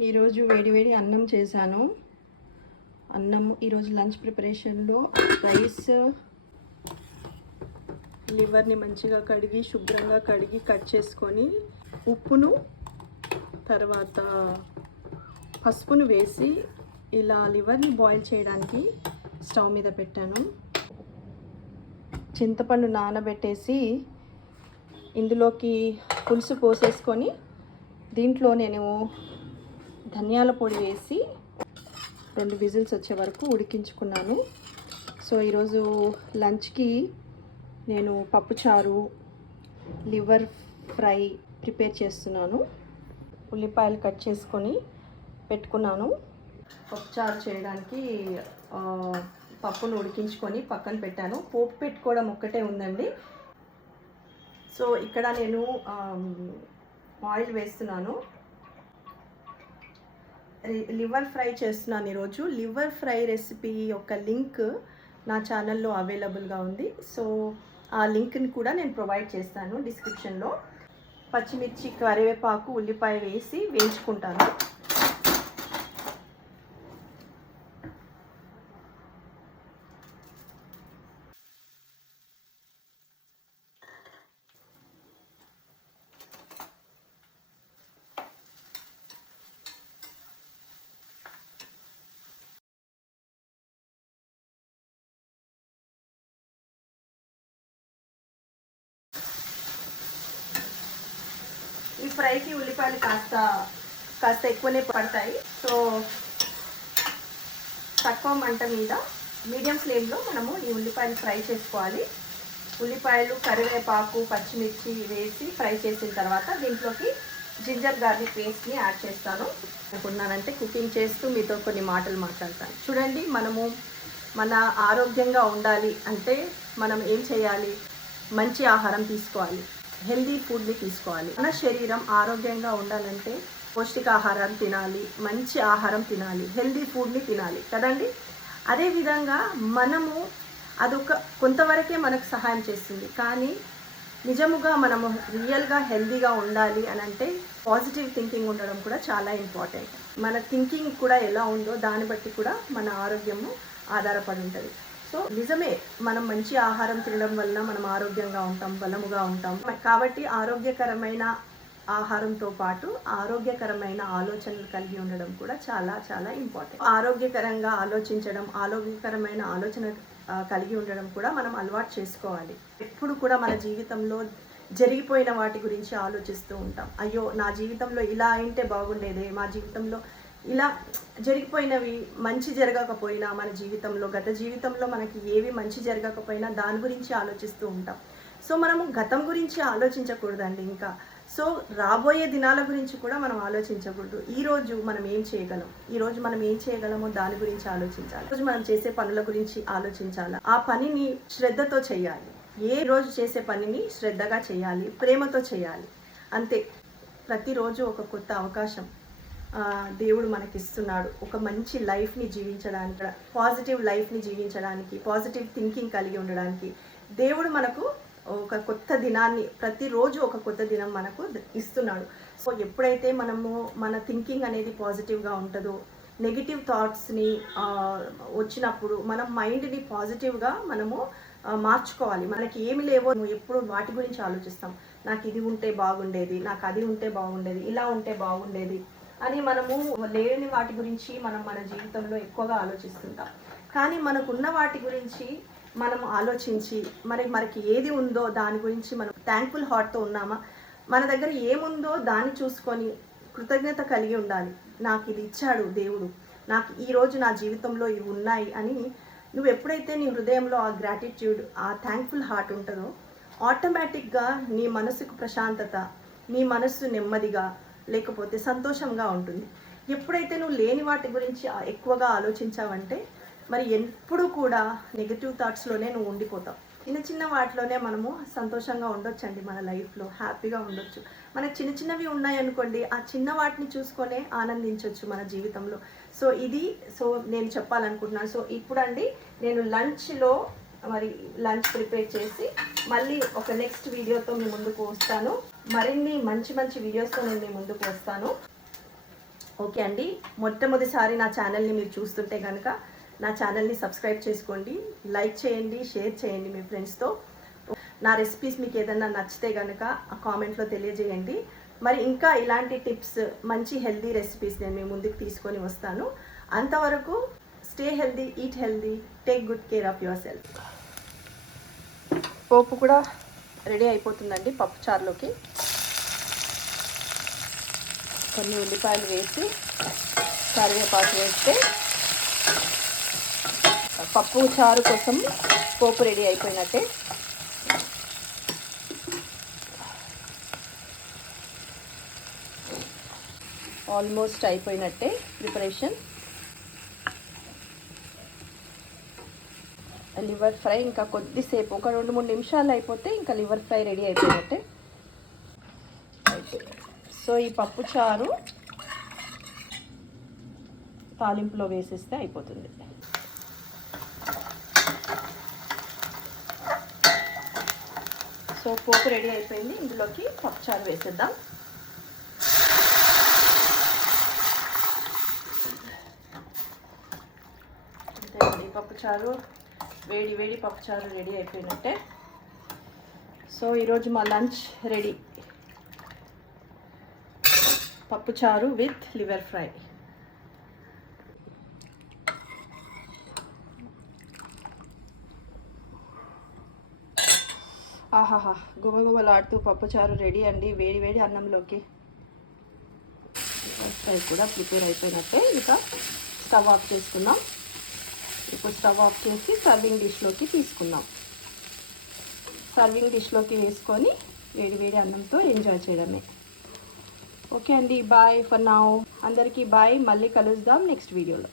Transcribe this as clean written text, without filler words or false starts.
ఈరోజు వేడివేడి అన్నం చేశాను. అన్నం ఈరోజు లంచ్ ప్రిపరేషన్లో రైస్, లివర్ని మంచిగా కడిగి శుభ్రంగా కడిగి కట్ చేసుకొని ఉప్పును తర్వాత పసుపును వేసి ఇలా లివర్ని బాయిల్ చేయడానికి స్టవ్ మీద పెట్టాను. చింతపండు నానబెట్టేసి ఇందులోకి పులుసు పోసేసుకొని దీంట్లో నేను ధనియాల పొడి వేసి 2 విజిల్స్ వచ్చే వరకు ఉడికించుకున్నాను. సో ఈరోజు లంచ్కి నేను పప్పుచారు, లివర్ ఫ్రై ప్రిపేర్ చేస్తున్నాను. ఉల్లిపాయలు కట్ చేసుకొని పెట్టుకున్నాను. పప్పుచారు చేయడానికి పప్పును ఉడికించుకొని పక్కన పెట్టాను. పోపు పెట్టుకోవడం ఒక్కటే ఉందండి. సో ఇక్కడ నేను ఆయిల్ వేస్తున్నాను. లివర్ ఫ్రై చేస్తున్నాను ఈరోజు. లివర్ ఫ్రై రెసిపీ యొక్క లింక్ నా ఛానల్లో అవైలబుల్గా ఉంది. సో ఆ లింక్ని కూడా నేను ప్రొవైడ్ చేస్తాను డిస్క్రిప్షన్లో. పచ్చిమిర్చి, కరివేపాకు, ఉల్లిపాయ వేసి వేయించుకుంటాను. ఈ ఫ్రైకి ఉల్లిపాయలు కాస్త ఎక్కువనే పడతాయి. సో తక్కువ మంట మీద మీడియం ఫ్లేమ్లో మనము ఈ ఉల్లిపాయలు ఫ్రై చేసుకోవాలి. ఉల్లిపాయలు, కరివేపాకు, పచ్చిమిర్చి వేసి ఫ్రై చేసిన తర్వాత దీంట్లోకి జింజర్ గార్లిక్ పేస్ట్ని యాడ్ చేస్తాను. అనుకున్నానంటే కుకింగ్ చేస్తూ మీతో కొన్ని మాటలు మాట్లాడతాను. చూడండి, మనము మన ఆరోగ్యంగా ఉండాలి అంటే మనం ఏం చేయాలి? మంచి ఆహారం తీసుకోవాలి, హెల్దీ ఫుడ్ని తీసుకోవాలి. మన శరీరం ఆరోగ్యంగా ఉండాలంటే పౌష్టికాహారం తినాలి, మంచి ఆహారం తినాలి, హెల్దీ ఫుడ్ని తినాలి కదండి. అదేవిధంగా మనము అదొక కొంతవరకే మనకు సహాయం చేస్తుంది. కానీ నిజముగా మనము రియల్గా హెల్దీగా ఉండాలి అని అంటే పాజిటివ్ థింకింగ్ ఉండడం కూడా చాలా ఇంపార్టెంట్. మన థింకింగ్ కూడా ఎలా ఉందో దాన్ని బట్టి కూడా మన ఆరోగ్యము ఆధారపడి ఉంటుంది. సో నిజమే, మనం మంచి ఆహారం తినడం వల్ల మనం ఆరోగ్యంగా ఉంటాం, బలముగా ఉంటాం. కాబట్టి ఆరోగ్యకరమైన ఆహారంతో పాటు ఆరోగ్యకరమైన ఆలోచనలు కలిగి ఉండడం కూడా చాలా చాలా ఇంపార్టెంట్. ఆరోగ్యకరంగా ఆలోచించడం, ఆరోగ్యకరమైన ఆలోచన కలిగి ఉండడం కూడా మనం అలవాటు చేసుకోవాలి. ఎప్పుడు కూడా మన జీవితంలో జరిగిపోయిన వాటి గురించి ఆలోచిస్తూ ఉంటాం. అయ్యో, నా జీవితంలో ఇలా అయింటే బాగుండేదే, మా జీవితంలో ఇలా జరిగిపోయినవి మంచి జరగకపోయినా, మన జీవితంలో గత జీవితంలో మనకి ఏవి మంచి జరగకపోయినా దాని గురించి ఆలోచిస్తూ ఉంటాం. సో మనము గతం గురించి ఆలోచించకూడదండి. ఇంకా సో రాబోయే దినాల గురించి కూడా మనం ఆలోచించకూడదు. ఈరోజు మనం ఏం చేయగలం, ఈరోజు మనం ఏం చేయగలమో దాని గురించి ఆలోచించాలి. ఈరోజు మనం చేసే పనుల గురించి ఆలోచించాలి. ఆ పనిని శ్రద్ధతో చేయాలి. ఏ రోజు చేసే పనిని శ్రద్ధగా చేయాలి, ప్రేమతో చేయాలి. అంతే. ప్రతిరోజు ఒక కొత్త అవకాశం దేవుడు మనకిస్తున్నాడు. ఒక మంచి లైఫ్ని జీవించడానికి, పాజిటివ్ లైఫ్ని జీవించడానికి, పాజిటివ్ థింకింగ్ కలిగి ఉండడానికి దేవుడు మనకు ఒక కొత్త దినాన్ని, ప్రతిరోజు ఒక కొత్త దినం మనకు ఇస్తున్నాడు. సో ఎప్పుడైతే మనము మన థింకింగ్ అనేది పాజిటివ్గా ఉంటుందో, నెగిటివ్ థాట్స్ని వచ్చినప్పుడు మనం మైండ్ని పాజిటివ్గా మనము మార్చుకోవాలి. మనకి ఏమి లేవో ఎప్పుడు వాటి గురించి ఆలోచిస్తాం. నాకు ఇది ఉంటే బాగుండేది, నాకు అది ఉంటే బాగుండేది, ఇలా ఉంటే బాగుండేది అని మనము లేని వాటి గురించి మనం మన జీవితంలో ఎక్కువగా ఆలోచిస్తుంటాం. కానీ మనకున్న వాటి గురించి మనం ఆలోచించి మనకి ఏది ఉందో దాని గురించి మనం థ్యాంక్ఫుల్ హార్ట్తో ఉన్నామా, మన దగ్గర ఏముందో దాన్ని చూసుకొని కృతజ్ఞత కలిగి ఉండాలి. నాకు ఇది ఇచ్చాడు దేవుడు, నాకు ఈరోజు నా జీవితంలో ఇవి ఉన్నాయి అని నువ్వు ఎప్పుడైతే నీ హృదయంలో ఆ గ్రాటిట్యూడ్, ఆ థ్యాంక్ఫుల్ హార్ట్ ఉంటుందో ఆటోమేటిక్గా నీ మనసుకు ప్రశాంతత, నీ మనస్సు నెమ్మదిగా లేకపోతే సంతోషంగా ఉంటుంది. ఎప్పుడైతే నువ్వు లేని వాటి గురించి ఎక్కువగా ఆలోచించావంటే మరి ఎప్పుడు కూడా నెగిటివ్ థాట్స్లోనే నువ్వు ఉండిపోతావు. చిన్న చిన్న వాటిలోనే మనము సంతోషంగా ఉండొచ్చండి. మన లైఫ్లో హ్యాపీగా ఉండొచ్చు. మనకు చిన్న చిన్నవి ఉన్నాయనుకోండి, ఆ చిన్న వాటిని చూసుకొనే ఆనందించవచ్చు మన జీవితంలో. సో నేను చెప్పాలనుకుంటున్నాను. సో ఇప్పుడండి నేను లంచ్ ప్రిపేర్ చేసి మళ్ళీ ఒక నెక్స్ట్ వీడియోతో మీ ముందుకు వస్తాను. మరిన్ని మంచి మంచి వీడియోస్తో నేను మీ ముందుకు వస్తాను. ఓకే అండి, మొట్టమొదటిసారి నా ఛానల్ని మీరు చూస్తుంటే కనుక నా ఛానల్ని సబ్స్క్రైబ్ చేసుకోండి, లైక్ చేయండి, షేర్ చేయండి మీ ఫ్రెండ్స్తో. నా రెసిపీస్ మీకు ఏదైనా నచ్చితే కనుక ఆ కామెంట్లో తెలియజేయండి. మరి ఇంకా ఇలాంటి టిప్స్, మంచి హెల్దీ రెసిపీస్ నేను మీ ముందుకు తీసుకొని వస్తాను. అంతవరకు stay healthy, eat healthy, take good care of yourself. పోపు కూడా రెడీ అయిపోతుందండి. పప్పు చారులోకి కొన్ని ఉల్లిపాయలు వేసి కరివేపాకు వేస్తే పప్పు చారు కోసం పోపు రెడీ అయిపోయినట్టే. ఆల్మోస్ట్ అయిపోయినట్టే ప్రిపరేషన్. లివర్ ఫ్రై ఇంకా కొద్దిసేపు, ఒక 2-3 నిమిషాలు అయిపోతే ఇంకా లివర్ ఫ్రై రెడీ అయిపోయినట్టే. సో ఈ పప్పు చారు తాలింపులో వేసేస్తే అయిపోతుంది. సో పోపు రెడీ అయిపోయింది, ఇందులోకి పప్పు చారు వేసేద్దాం. అంతేనండి, పప్పు చారు, వేడి వేడి పప్పు చారు రెడీ అయిపోయినట్టే. సో ఈరోజు మా లంచ్ రెడీ, పప్పు చారు విత్ లివర్ ఫ్రై. ఆహాహా, గుమగుమలాడుతూ పప్పు చారు రెడీ అండి, వేడి వేడి అన్నంలోకి. లివర్ ఫ్రై కూడా ప్రిపేర్ అయిపోయినట్టే. ఇంకా స్టవ్ ఆఫ్ చేసుకుందాం. ఇప్పుడు స్టవ్ ఆఫ్ చేసి సర్వింగ్ డిష్లోకి తీసుకుందాం. సర్వింగ్ డిష్లోకి వేసుకొని వేడి వేడి అన్నంతో ఎంజాయ్ చేయడమే. ఓకే అండి, బాయ్ ఫర్ నౌ. అందరికీ బాయ్, మళ్ళీ కలుద్దాం నెక్స్ట్ వీడియోలో.